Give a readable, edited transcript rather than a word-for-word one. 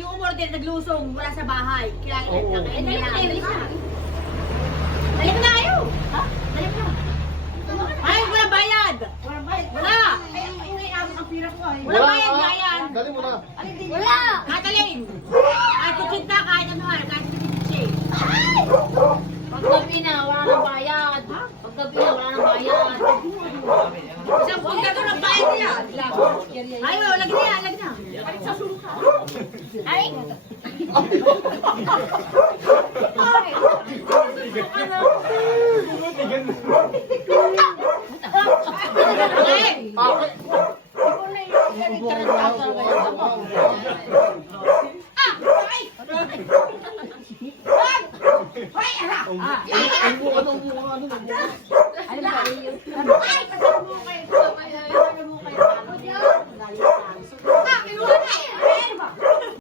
Yung umorder naglusong wala sa bahay. Kaya kakainin na. Dali ko na kayo. Ha? Dali ko na. Ay, wala bayad. Wala bayad. Wala. Ay, ang pira ko ay. Wala bayad nga yan. Dali mo na. Wala. Katalin. Ay, kutsinta kahit ano nga. Kahit siya. Ay! Paggabi na, wala nang bayad. Paggabi na, wala nang bayad. Isang paggabi ng bayad niya. Ay, wala. Lagi na. Lagi na. Ay!